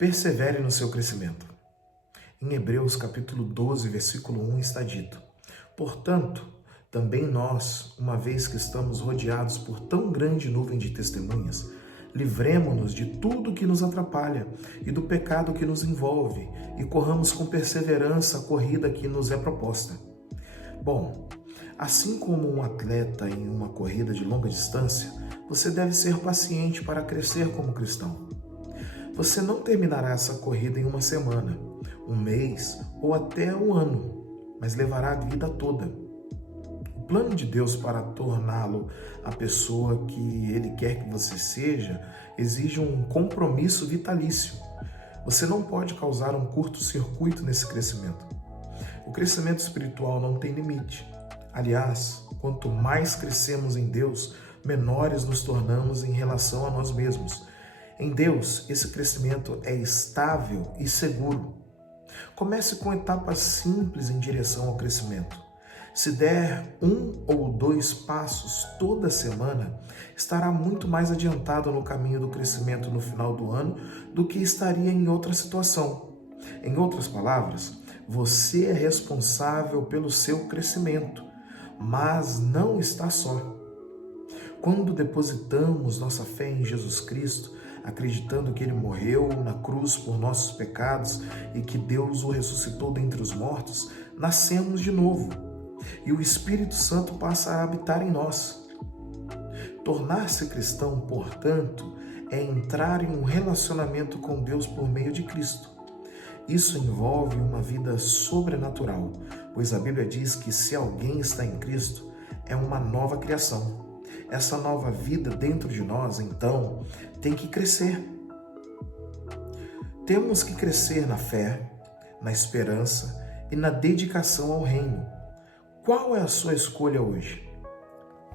Persevere no seu crescimento. Em Hebreus capítulo 12, versículo 1 está dito: Portanto, também nós, uma vez que estamos rodeados por tão grande nuvem de testemunhas, livremo-nos de tudo que nos atrapalha e do pecado que nos envolve e corramos com perseverança a corrida que nos é proposta. Bom, assim como um atleta em uma corrida de longa distância, você deve ser paciente para crescer como cristão. Você não terminará essa corrida em uma semana, um mês ou até um ano, mas levará a vida toda. O plano de Deus para torná-lo a pessoa que Ele quer que você seja exige um compromisso vitalício. Você não pode causar um curto-circuito nesse crescimento. O crescimento espiritual não tem limite. Aliás, quanto mais crescemos em Deus, menores nos tornamos em relação a nós mesmos. Em Deus, esse crescimento é estável e seguro. Comece com etapas simples em direção ao crescimento. Se der 1 ou 2 passos toda semana, estará muito mais adiantado no caminho do crescimento no final do ano do que estaria em outra situação. Em outras palavras, você é responsável pelo seu crescimento, mas não está só. Quando depositamos nossa fé em Jesus Cristo, acreditando que Ele morreu na cruz por nossos pecados e que Deus o ressuscitou dentre os mortos, nascemos de novo e o Espírito Santo passa a habitar em nós. Tornar-se cristão, portanto, é entrar em um relacionamento com Deus por meio de Cristo. Isso envolve uma vida sobrenatural, pois a Bíblia diz que se alguém está em Cristo, é uma nova criação. Essa nova vida dentro de nós, então, tem que crescer. Temos que crescer na fé, na esperança e na dedicação ao reino. Qual é a sua escolha hoje?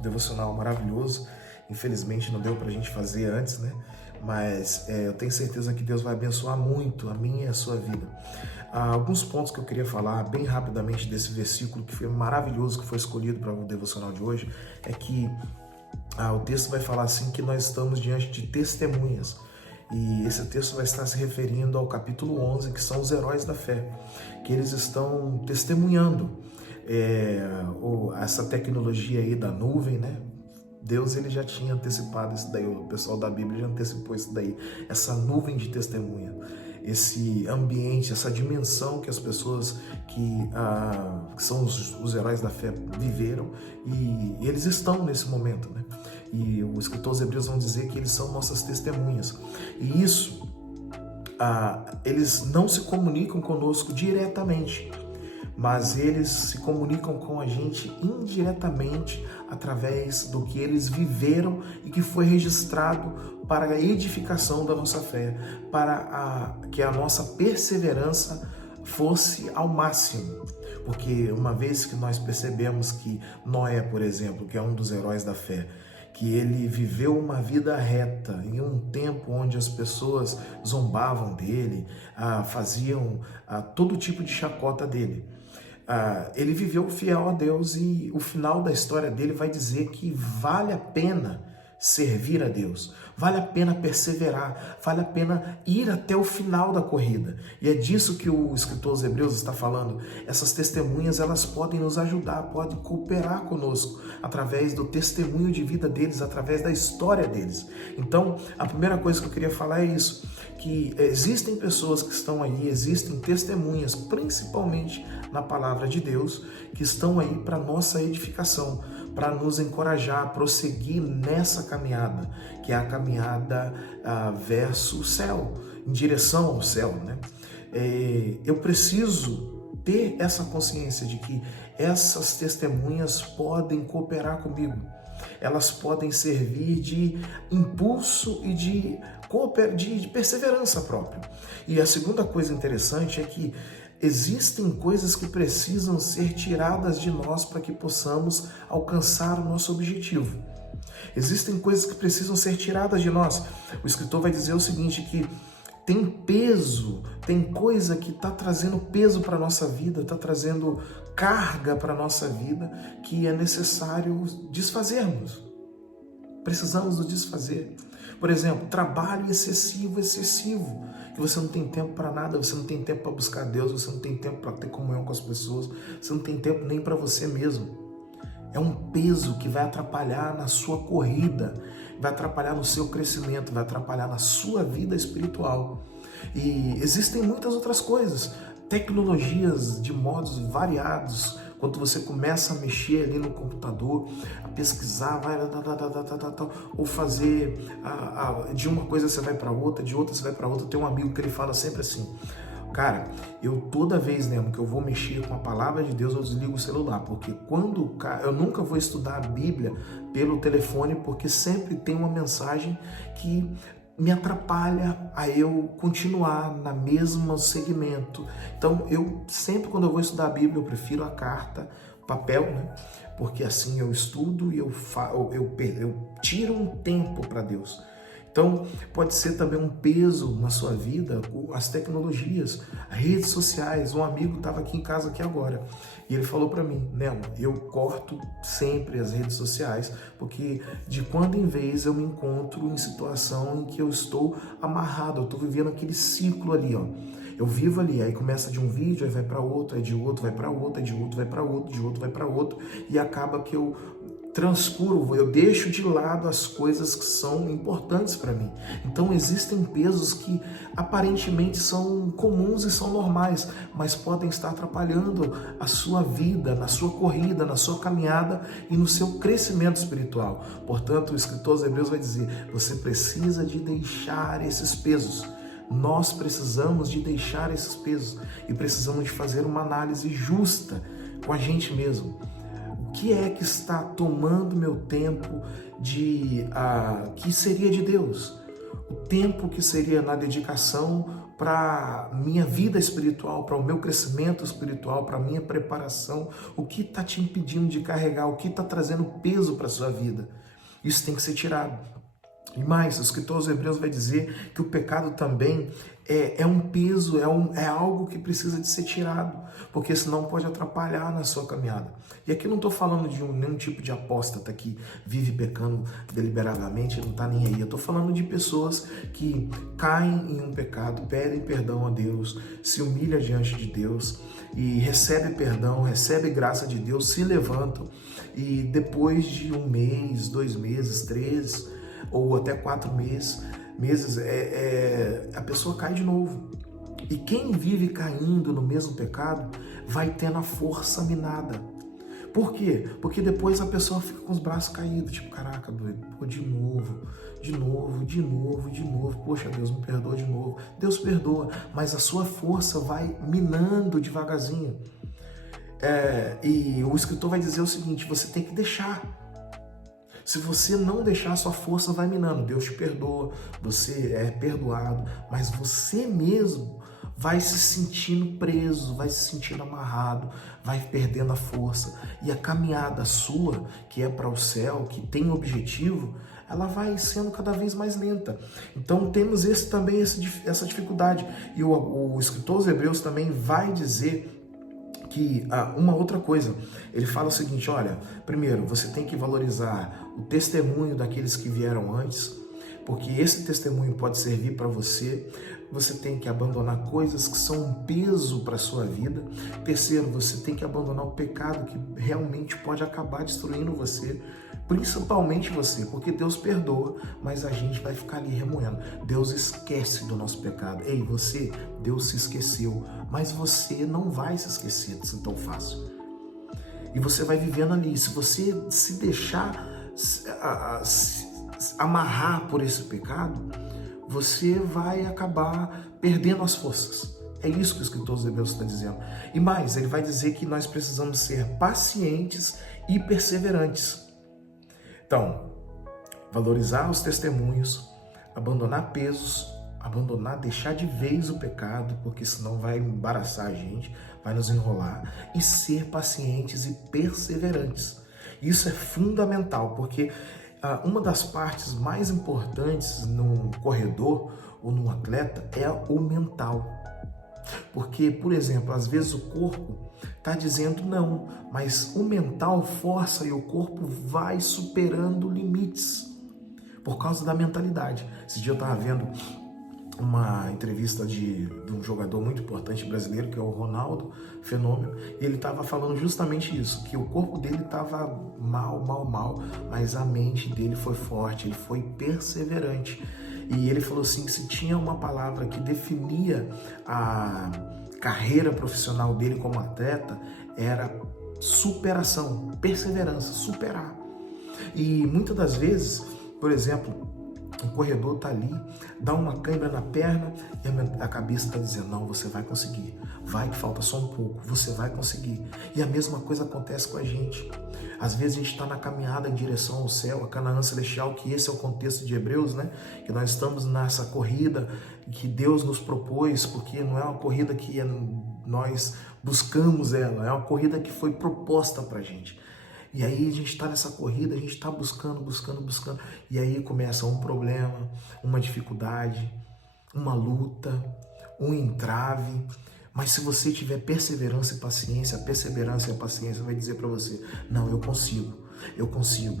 Devocional maravilhoso. Infelizmente não deu para a gente fazer antes, né? Mas eu tenho certeza que Deus vai abençoar muito a minha e a sua vida. Alguns pontos que eu queria falar bem rapidamente desse versículo que foi maravilhoso, que foi escolhido para o devocional de hoje, é que o texto vai falar assim que nós estamos diante de testemunhas. E esse texto vai estar se referindo ao capítulo 11, que são os heróis da fé, que eles estão testemunhando essa tecnologia aí da nuvem, né? Deus ele já tinha antecipado isso daí, o pessoal da Bíblia já antecipou isso daí, essa nuvem de testemunha, esse ambiente, essa dimensão que as pessoas que são os heróis da fé viveram e eles estão nesse momento, né? E os escritores hebreus vão dizer que eles são nossas testemunhas. E isso, eles não se comunicam conosco diretamente, mas eles se comunicam com a gente indiretamente através do que eles viveram e que foi registrado para a edificação da nossa fé, para que a nossa perseverança fosse ao máximo. Porque uma vez que nós percebemos que Noé, por exemplo, que é um dos heróis da fé, que ele viveu uma vida reta em um tempo onde as pessoas zombavam dele, faziam todo tipo de chacota dele. Ele viveu fiel a Deus e o final da história dele vai dizer que vale a pena servir a Deus, vale a pena perseverar, vale a pena ir até o final da corrida. E é disso que o escritor aos Hebreus está falando. Essas testemunhas, elas podem nos ajudar, podem cooperar conosco através do testemunho de vida deles, através da história deles. Então, a primeira coisa que eu queria falar é isso, que existem pessoas que estão aí, existem testemunhas, principalmente na palavra de Deus, que estão aí para nossa edificação, para nos encorajar a prosseguir nessa caminhada, que é a caminhada verso o céu, em direção ao céu, né? Eu preciso ter essa consciência de que essas testemunhas podem cooperar comigo, elas podem servir de impulso e de perseverança própria. E a segunda coisa interessante é que existem coisas que precisam ser tiradas de nós para que possamos alcançar o nosso objetivo. Existem coisas que precisam ser tiradas de nós. O escritor vai dizer o seguinte, que tem peso, tem coisa que está trazendo peso para a nossa vida, está trazendo carga para a nossa vida, que é necessário desfazermos. Precisamos nos desfazer. Por exemplo, trabalho excessivo, que você não tem tempo para nada, você não tem tempo para buscar Deus, você não tem tempo para ter comunhão com as pessoas, você não tem tempo nem para você mesmo. É um peso que vai atrapalhar na sua corrida, vai atrapalhar no seu crescimento, vai atrapalhar na sua vida espiritual. E existem muitas outras coisas, tecnologias de modos variados. Quando você começa a mexer ali no computador, a pesquisar, vai ou fazer de uma coisa você vai para outra, de outra você vai para outra. Tem um amigo que ele fala sempre assim: cara, eu toda vez, né, que eu vou mexer com a palavra de Deus, eu desligo o celular, porque eu nunca vou estudar a Bíblia pelo telefone, porque sempre tem uma mensagem que me atrapalha a eu continuar na mesmo segmento. Então, eu sempre, quando eu vou estudar a Bíblia, eu prefiro a carta, papel, né? Porque assim eu estudo e eu tiro um tempo para Deus. Então, pode ser também um peso na sua vida as tecnologias, as redes sociais. Um amigo estava aqui em casa aqui agora e ele falou para mim: Nelo, eu corto sempre as redes sociais, porque de quando em vez eu me encontro em situação em que eu estou amarrado, eu estou vivendo aquele ciclo ali, ó. Eu vivo ali, aí começa de um vídeo, aí vai para outro, aí de outro vai para outro, aí de outro vai para outro, de outro vai para outro, e acaba que eu transcuro, eu deixo de lado as coisas que são importantes para mim. Então existem pesos que aparentemente são comuns e são normais, mas podem estar atrapalhando a sua vida, na sua corrida, na sua caminhada e no seu crescimento espiritual. Portanto, o escritor aos Hebreus vai dizer: você precisa de deixar esses pesos. Nós precisamos de deixar esses pesos e precisamos de fazer uma análise justa com a gente mesmo. O que é que está tomando meu tempo que seria de Deus? O tempo que seria na dedicação para minha vida espiritual, para o meu crescimento espiritual, para a minha preparação. O que está te impedindo de carregar? O que está trazendo peso para a sua vida? Isso tem que ser tirado. E mais, o escritor aos Hebreus vai dizer que o pecado também é um peso, é algo que precisa de ser tirado, porque senão pode atrapalhar na sua caminhada. E aqui não estou falando de nenhum tipo de apóstata que vive pecando deliberadamente e não está nem aí. Eu estou falando de pessoas que caem em um pecado, pedem perdão a Deus, se humilham diante de Deus e recebem perdão, recebem graça de Deus, se levantam e depois de 1 mês, 2 meses, 3 ou até 4 meses, a pessoa cai de novo. E quem vive caindo no mesmo pecado vai tendo a força minada. Por quê? Porque depois a pessoa fica com os braços caídos, tipo, caraca, doido, pô, de novo, poxa, Deus me perdoa de novo. Deus perdoa, mas a sua força vai minando devagarzinho. E o escritor vai dizer o seguinte: você tem que deixar. Se você não deixar, sua força vai minando. Deus te perdoa, você é perdoado, mas você mesmo vai se sentindo preso, vai se sentindo amarrado, vai perdendo a força. E a caminhada sua, que é para o céu, que tem objetivo, ela vai sendo cada vez mais lenta. Então temos essa dificuldade. E o escritor aos Hebreus também vai dizer que uma outra coisa, ele fala o seguinte: olha, primeiro, você tem que valorizar o testemunho daqueles que vieram antes, porque esse testemunho pode servir para você. Você tem que abandonar coisas que são um peso para a sua vida. Terceiro, você tem que abandonar o pecado que realmente pode acabar destruindo você, principalmente você, porque Deus perdoa, mas a gente vai ficar ali remoendo. Deus esquece do nosso pecado. Ei, você, Deus se esqueceu, mas você não vai se esquecer assim tão fácil. E você vai vivendo ali. Se você se deixar amarrar por esse pecado, você vai acabar perdendo as forças. É isso que o escritor dos Hebreus está dizendo. E mais, ele vai dizer que nós precisamos ser pacientes e perseverantes. Então, valorizar os testemunhos, abandonar pesos, deixar de vez o pecado, porque senão vai embaraçar a gente, vai nos enrolar, e ser pacientes e perseverantes. Isso é fundamental, porque uma das partes mais importantes num corredor ou num atleta é o mental. Porque, por exemplo, às vezes o corpo está dizendo não, mas o mental força e o corpo vai superando limites. por causa da mentalidade. Esse dia eu estava vendo uma entrevista de um jogador muito importante brasileiro, que é o Ronaldo Fenômeno, e ele estava falando justamente isso, que o corpo dele estava mal, mas a mente dele foi forte, ele foi perseverante. E ele falou assim, que se tinha uma palavra que definia a carreira profissional dele como atleta, era superação, perseverança, superar. E muitas das vezes, por exemplo, o corredor está ali, dá uma cãibra na perna e a cabeça está dizendo, não, você vai conseguir, vai que falta só um pouco, você vai conseguir. E a mesma coisa acontece com a gente. Às vezes a gente está na caminhada em direção ao céu, a Canaã Celestial, que esse é o contexto de Hebreus, né? Que nós estamos nessa corrida que Deus nos propôs, porque não é uma corrida que nós buscamos ela, é uma corrida que foi proposta para a gente. E aí a gente está nessa corrida, a gente está buscando, e aí começa um problema, uma dificuldade, uma luta, um entrave. Mas se você tiver perseverança e paciência, a perseverança e a paciência vai dizer para você, não, eu consigo.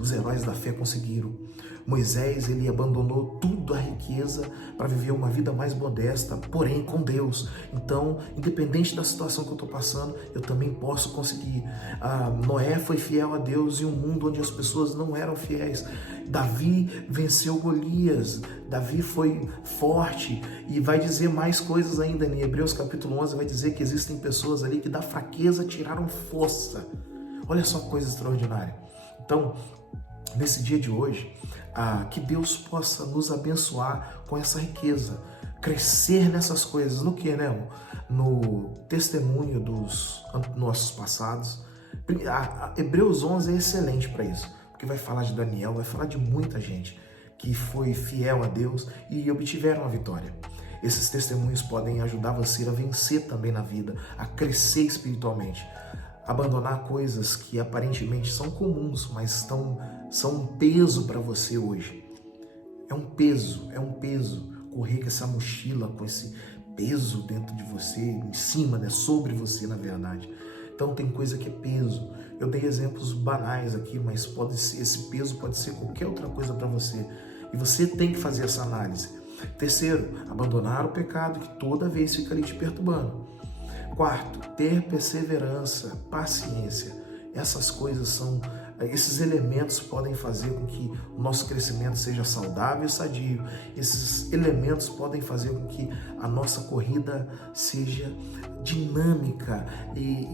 Os heróis da fé conseguiram. Moisés, ele abandonou tudo a riqueza para viver uma vida mais modesta, porém com Deus. Então, independente da situação que eu estou passando, eu também posso conseguir. Noé foi fiel a Deus em um mundo onde as pessoas não eram fiéis. Davi venceu Golias, Davi foi forte e vai dizer mais coisas ainda. Em Hebreus capítulo 11 vai dizer que existem pessoas ali que da fraqueza tiraram força. Olha só que coisa extraordinária. Então, nesse dia de hoje, que Deus possa nos abençoar com essa riqueza, crescer nessas coisas, no que, né? No testemunho dos nossos passados. Hebreus 11 é excelente para isso, porque vai falar de Daniel, vai falar de muita gente que foi fiel a Deus e obtiveram a vitória. Esses testemunhos podem ajudar você a vencer também na vida, a crescer espiritualmente. Abandonar coisas que aparentemente são comuns, mas são um peso para você hoje. É um peso. Correr com essa mochila, com esse peso dentro de você, em cima, né? Sobre você, na verdade. Então tem coisa que é peso. Eu dei exemplos banais aqui, mas esse peso pode ser qualquer outra coisa para você. E você tem que fazer essa análise. Terceiro, abandonar o pecado que toda vez fica ali te perturbando. Quarto, ter perseverança, paciência. Esses elementos podem fazer com que o nosso crescimento seja saudável e sadio. Esses elementos podem fazer com que a nossa corrida seja dinâmica e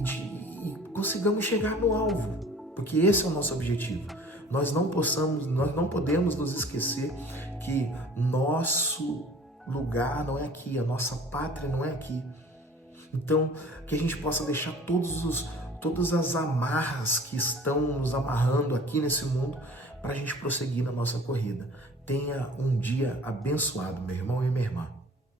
consigamos chegar no alvo, porque esse é o nosso objetivo. Nós não podemos nos esquecer que nosso lugar não é aqui, a nossa pátria não é aqui. Então, que a gente possa deixar todas as amarras que estão nos amarrando aqui nesse mundo para a gente prosseguir na nossa corrida. Tenha um dia abençoado, meu irmão e minha irmã.